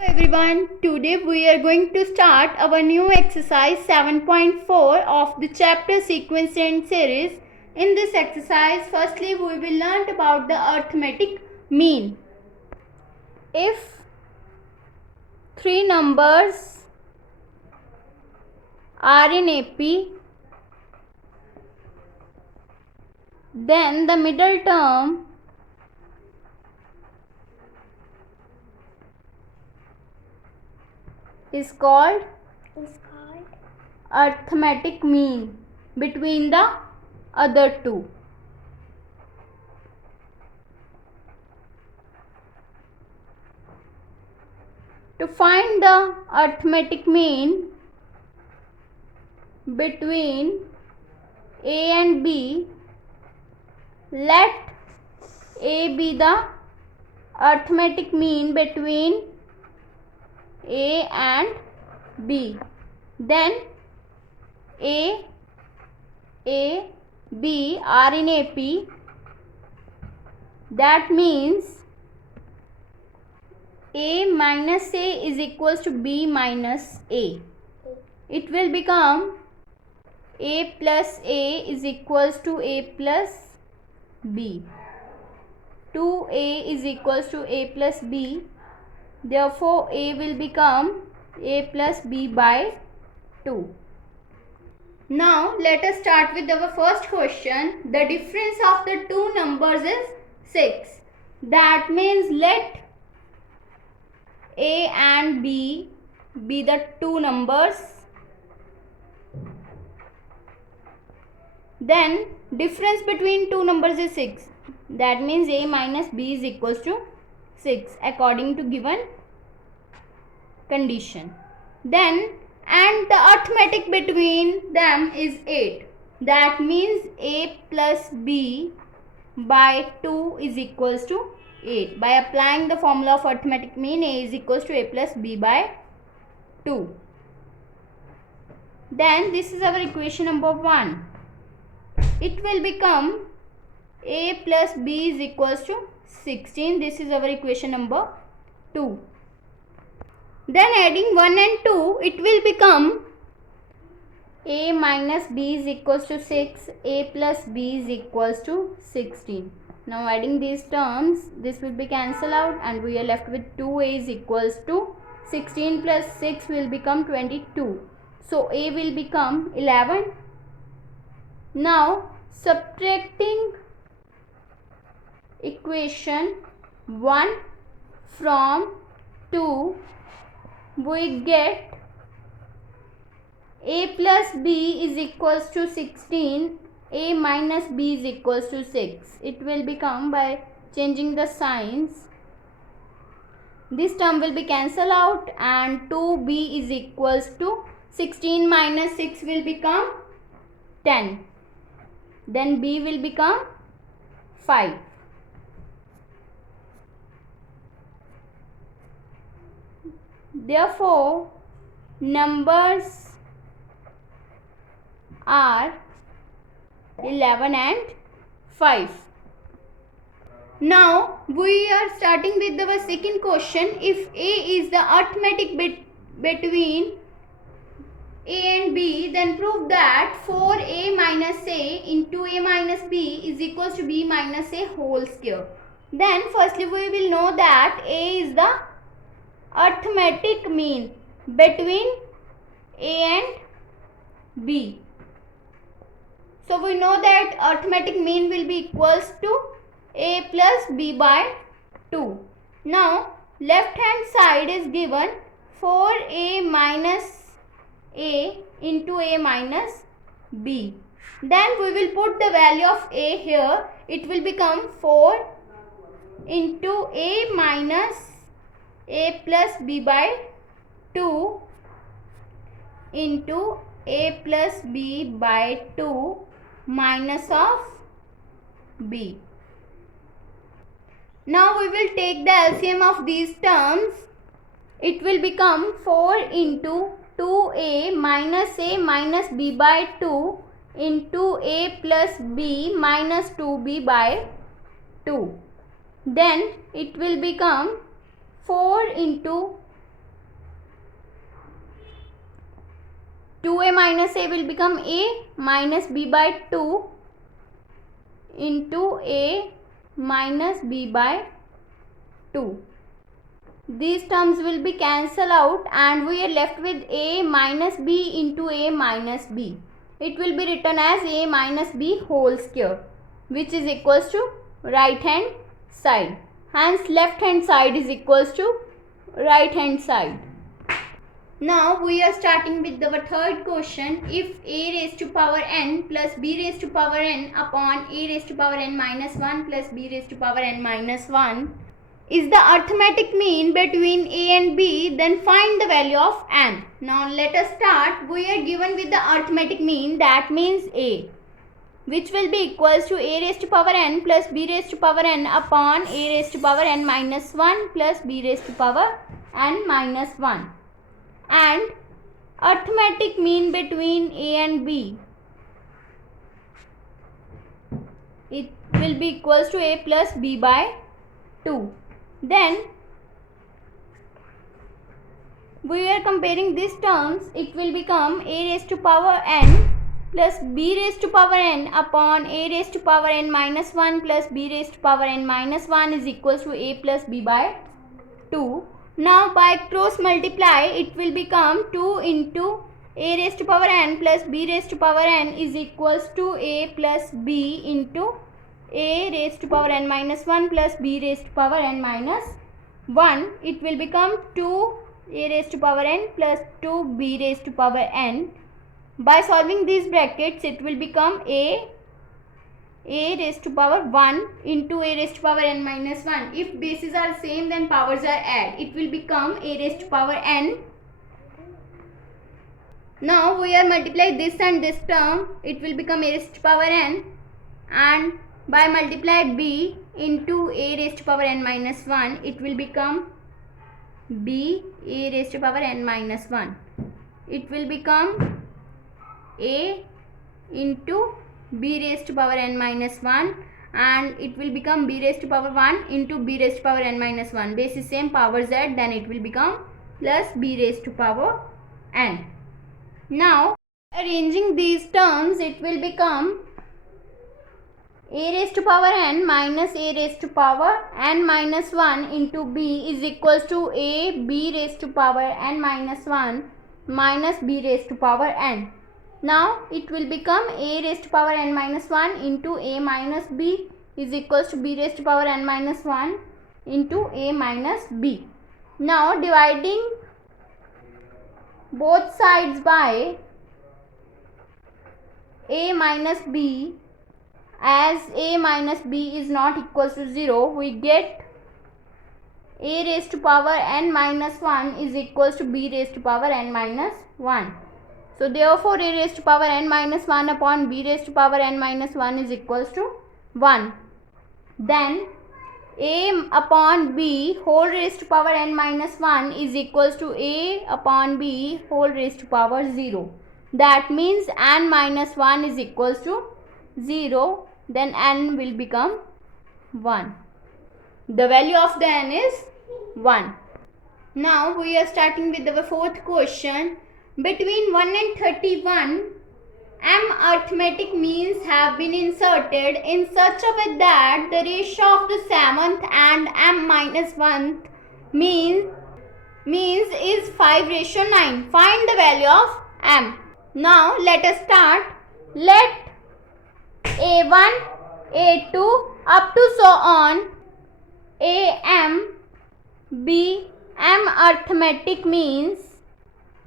Everyone, today we are going to start our new exercise 7.4 of the chapter sequence and series. In this exercise, firstly we will learn about the arithmetic mean. If three numbers are in AP, then the middle term is called arithmetic mean between the other two. To find the arithmetic mean between A and B, let A be the arithmetic mean between A and B. Then A, B are in AP. That means A minus A is equals to B minus A. It will become A plus A is equals to A plus B. 2A is equals to A plus B. Therefore, A will become A plus B by 2. Now, let us start with our first question. The difference of the two numbers is 6. That means let A and B be the two numbers. Then difference between two numbers is 6. That means A minus B is equals to 6 according to given condition. Then and the arithmetic between them is 8. That means A plus B by 2 is equals to 8. By applying the formula of arithmetic mean, A is equals to A plus B by 2. Then this is our equation number 1. It will become A plus B is equals to 16. This is our equation number 2. Then adding 1 and 2, it will become A minus B is equals to 6. A plus B is equals to 16. Now adding these terms, this will be cancelled out and we are left with 2A is equals to 16 plus 6 will become 22. So A will become 11. Now subtracting equation 1 from 2, we get A plus B is equals to 16, A minus B is equals to 6. It will become, by changing the signs, this term will be cancelled out and 2B is equals to 16 minus 6 will become 10. Then B will become 5. Therefore, numbers are 11 and 5. Now, we are starting with our second question. If A is the arithmetic between A and B, then prove that 4A minus A into A minus B is equals to B minus A whole square. Then, firstly, we will know that A is the arithmetic mean between A and B. So we know that arithmetic mean will be equals to A plus B by 2. Now left hand side is given 4A minus A into A minus B. Then we will put the value of A here. It will become 4 into A minus A plus B by 2 into A plus B by 2 minus of B. Now we will take the LCM of these terms. It will become 4 into 2A minus B by 2 into A plus B minus 2B by 2. Then it will become 4 into 2a minus a will become a minus b by 2 into a minus b by 2. These terms will be cancelled out and we are left with a minus b into a minus b. It will be written as a minus b whole square, which is equals to right hand side. Hence left hand side is equals to right hand side. Now we are starting with our third question. If a raised to power n plus b raised to power n upon a raised to power n minus 1 plus b raised to power n minus 1 is the arithmetic mean between a and b, then find the value of m. Now let us start. We are given with the arithmetic mean, that means a, which will be equals to a raised to power n plus b raised to power n upon a raised to power n minus 1 plus b raised to power n minus 1. And arithmetic mean between a and b, it will be equals to a plus b by 2. Then we are comparing these terms. It will become a raised to power n plus b raised to power n upon a raised to power n minus 1 plus b raised to power n minus 1 is equals to a plus b by 2. Now by cross multiply, it will become 2 into a raised to power n plus b raised to power n is equals to a plus b into a raised to power n minus 1 plus b raised to power n minus 1. It will become 2 a raised to power n plus 2 b raised to power n. By solving these brackets, it will become a raised to power 1 into a raised to power n minus 1. If bases are same, then powers are add. It will become a raised to power n. Now we are multiply this and this term. It will become a raised to power n, and by multiply b into a raised to power n minus 1, it will become b a raised to power n minus 1. It will become a into b raised to power n minus 1, and it will become b raised to power 1 into b raised to power n minus 1. Base is same, power z, then it will become plus b raised to power n. Now arranging these terms, it will become a raised to power n minus a raised to power n minus 1 into b is equals to a b raised to power n minus 1 minus b raised to power n. Now it will become a raised to power n minus 1 into a minus b is equals to b raised to power n minus 1 into a minus b. Now dividing both sides by a minus b, as a minus b is not equals to 0, we get a raised to power n minus 1 is equals to b raised to power n minus 1. So therefore a raised to power n minus 1 upon b raised to power n minus 1 is equals to 1. Then a upon b whole raised to power n minus 1 is equals to a upon b whole raised to power 0. That means n minus 1 is equals to 0. Then n will become 1. The value of the n is 1. Now we are starting with our fourth question. Between 1 and 31, m arithmetic means have been inserted in such a way that the ratio of the 7th and m minus 1th means is 5:9. Find the value of m. Now let us start. Let a1, a2 up to so on am be m arithmetic means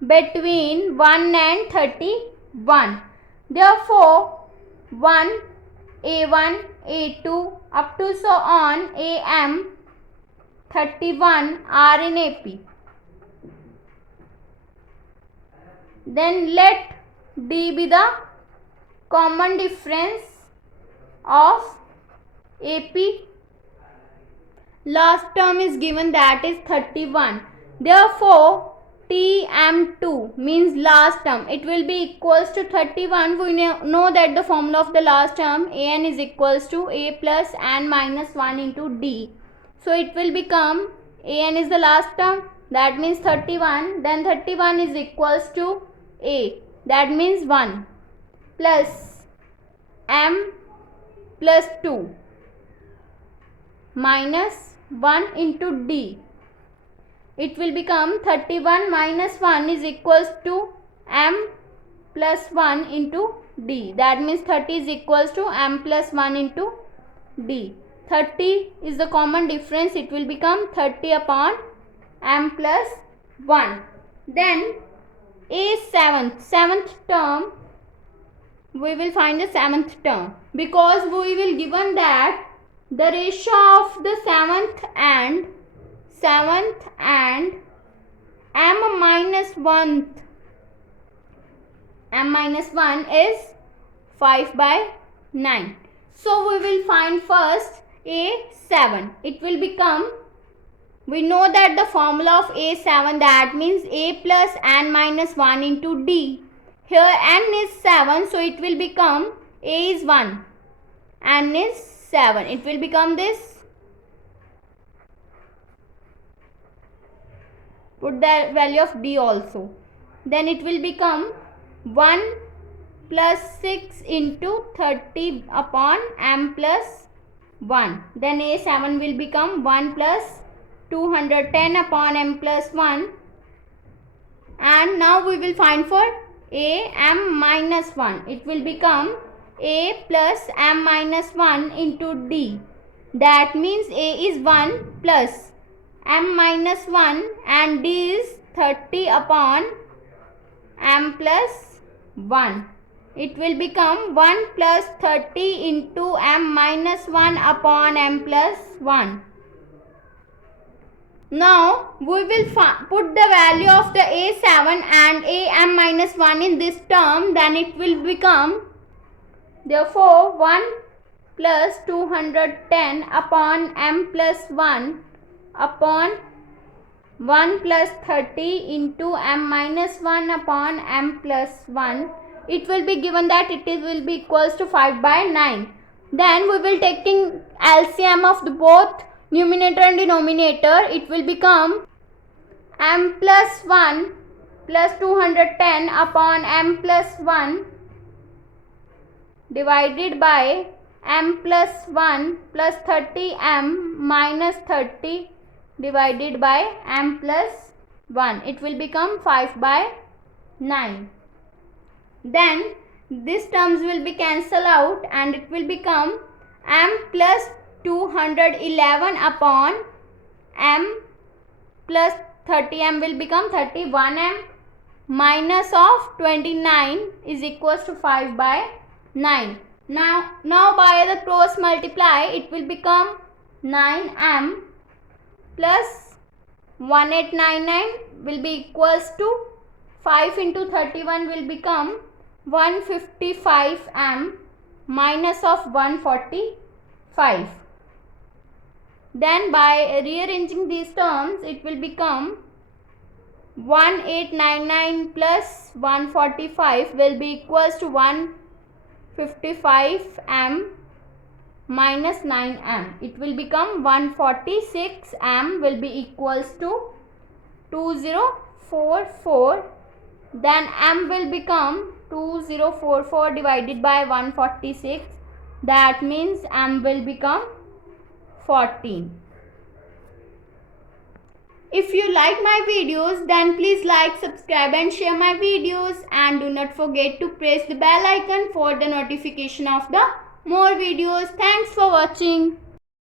between 1 and 31. Therefore 1, a1, a2 up to so on am 31 are in AP. Then let D be the common difference of AP. Last term is given, that is 31. Therefore TM2 means last term. It will be equals to 31. We know that the formula of the last term an is equals to a plus n minus 1 into d. So it will become an is the last term, that means 31. Then 31 is equals to a that means 1 plus m plus 2 minus 1 into d. It will become 31 minus 1 is equals to m plus 1 into d. That means 30 is equals to m plus 1 into d. 30 is the common difference. It will become 30 upon m plus 1. Then a seventh term, we will find the seventh term, because we will given that the ratio of the seventh and m minus 1 is 5/9. So we will find first A7. It will become, we know that the formula of A7, that means A plus n minus 1 into d. Here n is 7, so it will become A is 1, n is 7. It will become this. Put the value of d also. Then it will become 1 plus 6 into 30 upon m plus 1. Then A7 will become 1 plus 210 upon m plus 1. And now we will find for a m minus 1. It will become a plus m minus 1 into d. That means a is 1 plus m minus 1 and d is 30 upon m plus 1. It will become 1 plus 30 into m minus 1 upon m plus 1. Now we will put the value of the A7 and am minus 1 in this term. Then it will become, therefore 1 plus 210 upon m plus 1 upon 1 plus 30 into m minus 1 upon m plus 1. It will be given that it will be equals to 5/9. Then we will taking LCM of the both numerator and denominator. It will become m plus 1 plus 210 upon m plus 1 divided by m plus 1 plus 30m minus 30 divided by m plus 1. It will become 5/9. Then these terms will be cancelled out and it will become m plus 211 upon m plus 30m will become 31m minus of 29 is equals to 5/9. Now by the cross multiply, it will become 9m plus 1899 will be equals to 5 into 31 will become 155m minus of 145. Then by rearranging these terms, it will become 1899 plus 145 will be equals to 155m minus 9m. It will become 146m will be equals to 2044. Then m will become 2044 divided by 146. That means m will become 14. If you like my videos, then please like, subscribe and share my videos, and do not forget to press the bell icon for the notification of the more videos. Thanks for watching.